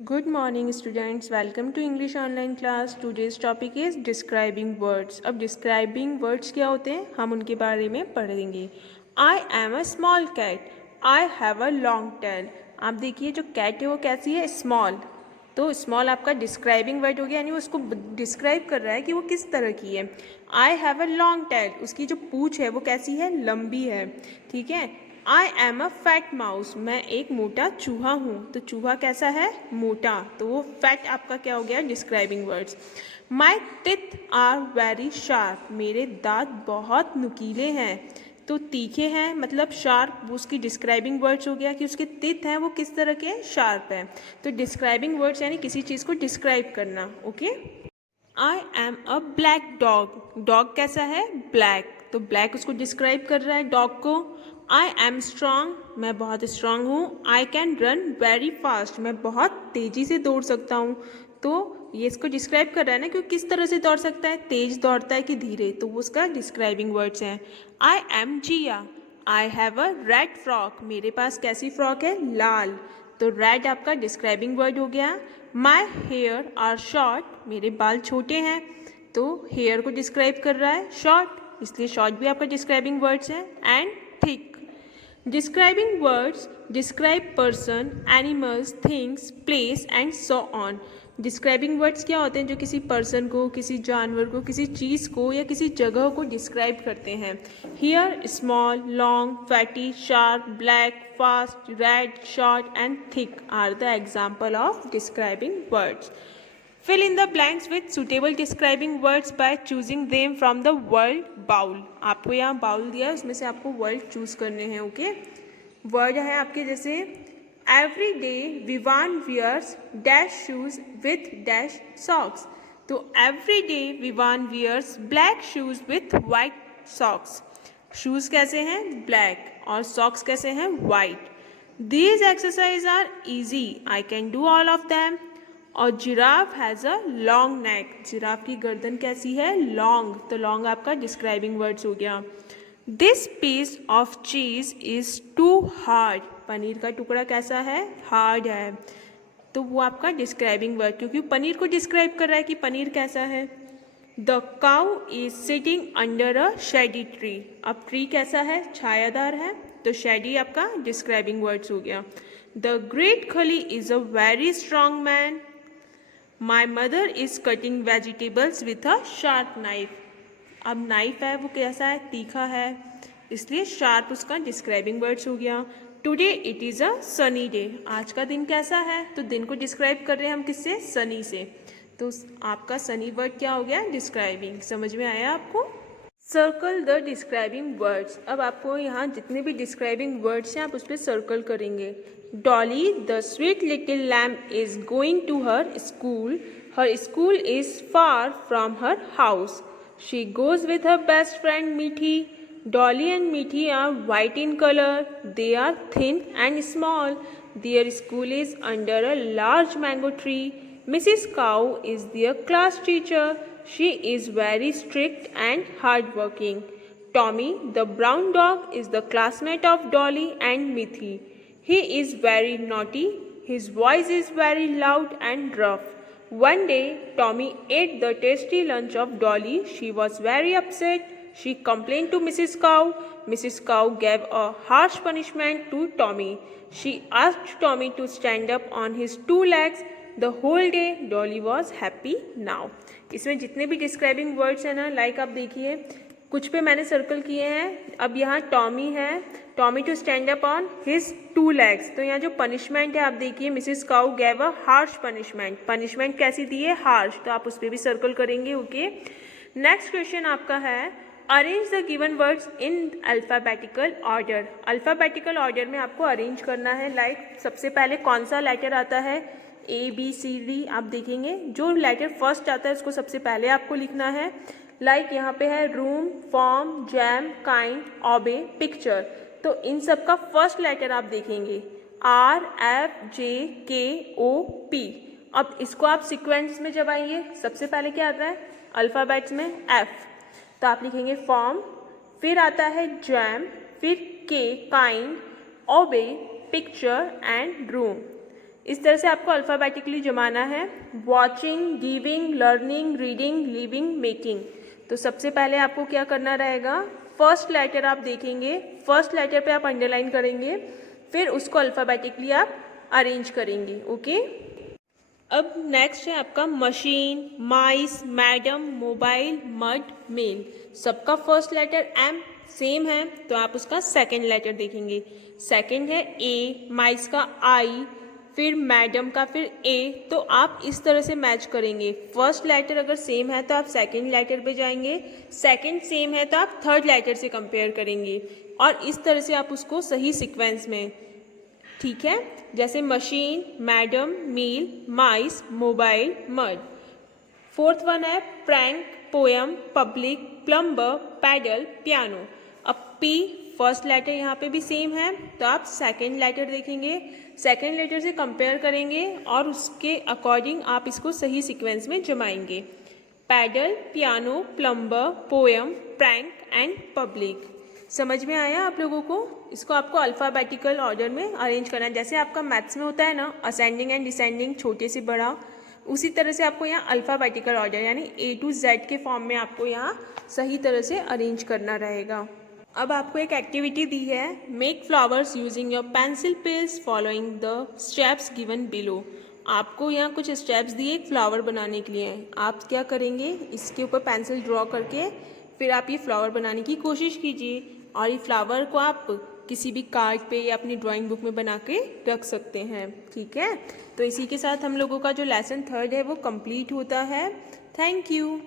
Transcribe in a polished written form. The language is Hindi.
Good morning students, welcome to English online class. Today's topic is describing words. अब describing words क्या होते हैं हम उनके बारे में पढ़ेंगे. I am a small cat. I have a long tail. आप देखिए जो cat है वो कैसी है, small. तो स्मॉल आपका डिस्क्राइबिंग वर्ड हो गया, यानी उसको डिस्क्राइब कर रहा है कि वो किस तरह की है. आई हैव अ लॉन्ग टेल, उसकी जो पूँछ है वो कैसी है, लंबी है. ठीक है. I am a fat mouse, मैं एक मोटा चूहा हूँ. तो चूहा कैसा है, मोटा. तो वो फैट आपका क्या हो गया, describing words. My teeth are very sharp, मेरे दांत बहुत नुकीले हैं. तो तीखे हैं मतलब शार्प, वो उसकी डिस्क्राइबिंग वर्ड्स हो गया कि उसके टिथ हैं वो किस तरह के हैं, शार्प है. तो डिस्क्राइबिंग वर्ड्स यानी किसी चीज़ को डिस्क्राइब करना. Okay. I am a black dog, dog कैसा है, ब्लैक. तो ब्लैक उसको डिस्क्राइब कर रहा है डॉग को. आई एम स्ट्रांग, मैं बहुत स्ट्रांग हूँ. I can run very fast, मैं बहुत तेज़ी से दौड़ सकता हूँ. तो ये इसको डिस्क्राइब कर रहा है ना कि किस तरह से दौड़ सकता है, तेज दौड़ता है कि धीरे. तो वो उसका डिस्क्राइबिंग वर्ड्स हैं. I am Jiya, I have a red frock, मेरे पास कैसी फ्रॉक है, लाल. तो रेड आपका डिस्क्राइबिंग वर्ड हो गया. माई हेयर आर शॉर्ट, मेरे बाल छोटे हैं. तो हेयर को डिस्क्राइब कर रहा है शॉर्ट, इसलिए शॉर्ट भी आपका डिस्क्राइबिंग वर्ड्स है. And thick. Describing words describe person, animals, things, place and so on. Describing words क्या होते हैं, जो किसी पर्सन को, किसी जानवर को, किसी चीज़ को या किसी जगह को डिस्क्राइब करते हैं. Here small, long, fatty, sharp, black, fast, red, short and thick are the example of describing words. Fill in the blanks with suitable describing words by choosing them from the word bowl. आपको यहाँ बाउल दिया है, उसमें से आपको वर्ड चूज करने हैं. ओके. वर्ड है आपके जैसे every day Vivaan wears dash shoes with dash socks. तो every day Vivaan wears black shoes with white socks. Shoes कैसे हैं, ब्लैक, और सॉक्स कैसे हैं, white. These exercises are easy, I can do all of them. और giraffe has a long neck, giraffe की गर्दन कैसी है, लॉन्ग. तो लॉन्ग आपका डिस्क्राइबिंग वर्ड्स हो गया. This piece of cheese is too hard, paneer का टुकड़ा कैसा है, हार्ड है. तो वो आपका डिस्क्राइबिंग वर्ड, क्योंकि पनीर को डिस्क्राइब कर रहा है कि पनीर कैसा है. The cow is sitting under a shady tree, अब ट्री कैसा है, छायादार है. तो शेडी आपका डिस्क्राइबिंग वर्ड्स हो गया. द ग्रेट खली is a very strong man. My mother is cutting vegetables with a sharp knife. अब नाइफ है वो कैसा है, तीखा है, इसलिए शार्प उसका डिस्क्राइबिंग वर्ड्स हो गया. Today it is a sunny day, आज का दिन कैसा है. तो दिन को डिस्क्राइब कर रहे हैं हम किससे, सनी से. तो आपका सनी वर्ड क्या हो गया, डिस्क्राइबिंग. समझ में आया आपको. Circle the describing words. अब आपको यहाँ जितने भी डिस्क्राइबिंग वर्ड्स हैं आप उस पर सर्कल करेंगे. Dolly the sweet little lamb is going to her school is far from her house. She goes with her best friend Meethi. Dolly and Meethi are white in color. They are thin and small. Their school is under a large mango tree. Mrs. Cow is their class teacher. She is very strict and hardworking. Tommy, the brown dog, is the classmate of Dolly and Mithi. He is very naughty. His voice is very loud and rough. One day, Tommy ate the tasty lunch of Dolly. She was very upset. She complained to Mrs. Cow. Mrs. Cow gave a harsh punishment to Tommy. She asked Tommy to stand up on his two legs. The whole day Dolly was happy now. इसमें जितने भी डिस्क्राइबिंग वर्ड्स हैं ना, लाइक आप देखिए कुछ पे मैंने सर्कल किए हैं. अब यहाँ टॉमी है, Tommy to stand up on his two legs. तो यहाँ जो पनिशमेंट है आप देखिए, Mrs cow gave a harsh punishment. Punishment कैसी दी है, हार्श. तो आप उस पर भी सर्कल करेंगे. ओके. नेक्स्ट क्वेश्चन आपका है arrange the given words in alphabetical order. Alphabetical order में आपको अरेंज करना है. लाइक सबसे पहले कौन सा लेटर आता है, ए बी सी डी. आप देखेंगे जो लेटर फर्स्ट आता है उसको सबसे पहले आपको लिखना है. लाइक यहाँ पे है room, form, jam, kind, obey, picture. तो इन सब का फर्स्ट लेटर आप देखेंगे आर एफ जे के ओ पी. अब इसको आप सीक्वेंस में जब आएंगे सबसे पहले क्या आता है अल्फ़ाबेट्स में, एफ. तो आप लिखेंगे फॉर्म, फिर आता है जैम, फिर के kind, obey, picture and room. इस तरह से आपको अल्फ़ाबेटिकली जमाना है। Watching, giving, learning, reading, living, making. तो सबसे पहले आपको क्या करना रहेगा, फर्स्ट लेटर आप देखेंगे, फर्स्ट लेटर पे आप अंडरलाइन करेंगे, फिर उसको अल्फ़ाबेटिकली आप अरेंज करेंगे। ओके। अब नेक्स्ट है आपका मशीन, माइस, मैडम, मोबाइल, मड, मेल। सबका फर्स्ट लेटर एम सेम है तो आप उसका सेकंड लेटर देखेंगे। सेकंड है ए, माइस का आई, फिर मैडम का फिर ए। तो आप इस तरह से मैच करेंगे। फर्स्ट लेटर अगर सेम है तो आप सेकंड लेटर पे जाएंगे, सेकंड सेम है तो आप थर्ड लेटर से कंपेयर करेंगे और इस तरह से आप उसको सही सीक्वेंस में, ठीक है। जैसे machine, madam, meal, mice, mobile, mud. Fourth one है prank, poem, public, plumber, paddle, piano. अब पी फर्स्ट लेटर यहाँ पे भी सेम है तो आप सेकंड लेटर देखेंगे, सेकंड लेटर से कंपेयर करेंगे और उसके अकॉर्डिंग आप इसको सही सीक्वेंस में जमाएंगे। Paddle, piano, plumber, poem, prank and public. समझ में आया आप लोगों को? इसको आपको अल्फ़ाबेटिकल ऑर्डर में अरेंज करना है। जैसे आपका मैथ्स में होता है ना, असेंडिंग एंड डिसेंडिंग, छोटे से बड़ा, उसी तरह से आपको यहाँ अल्फ़ाबेटिकल ऑर्डर यानी A to Z के फॉर्म में आपको यहाँ सही तरह से अरेंज करना रहेगा। अब आपको एक एक्टिविटी दी है, make flowers using your pencil pills following the steps given below. आपको यहाँ कुछ स्टेप्स दिए एक फ्लावर बनाने के लिए। आप क्या करेंगे, इसके ऊपर पेंसिल ड्रॉ करके फिर आप ये फ्लावर बनाने की कोशिश कीजिए और ये फ्लावर को आप किसी भी कार्ड पे या अपनी ड्राइंग बुक में बना के रख सकते हैं। ठीक है, तो इसी के साथ हम लोगों का जो लेसन थर्ड है वो कंप्लीट होता है। Thank you.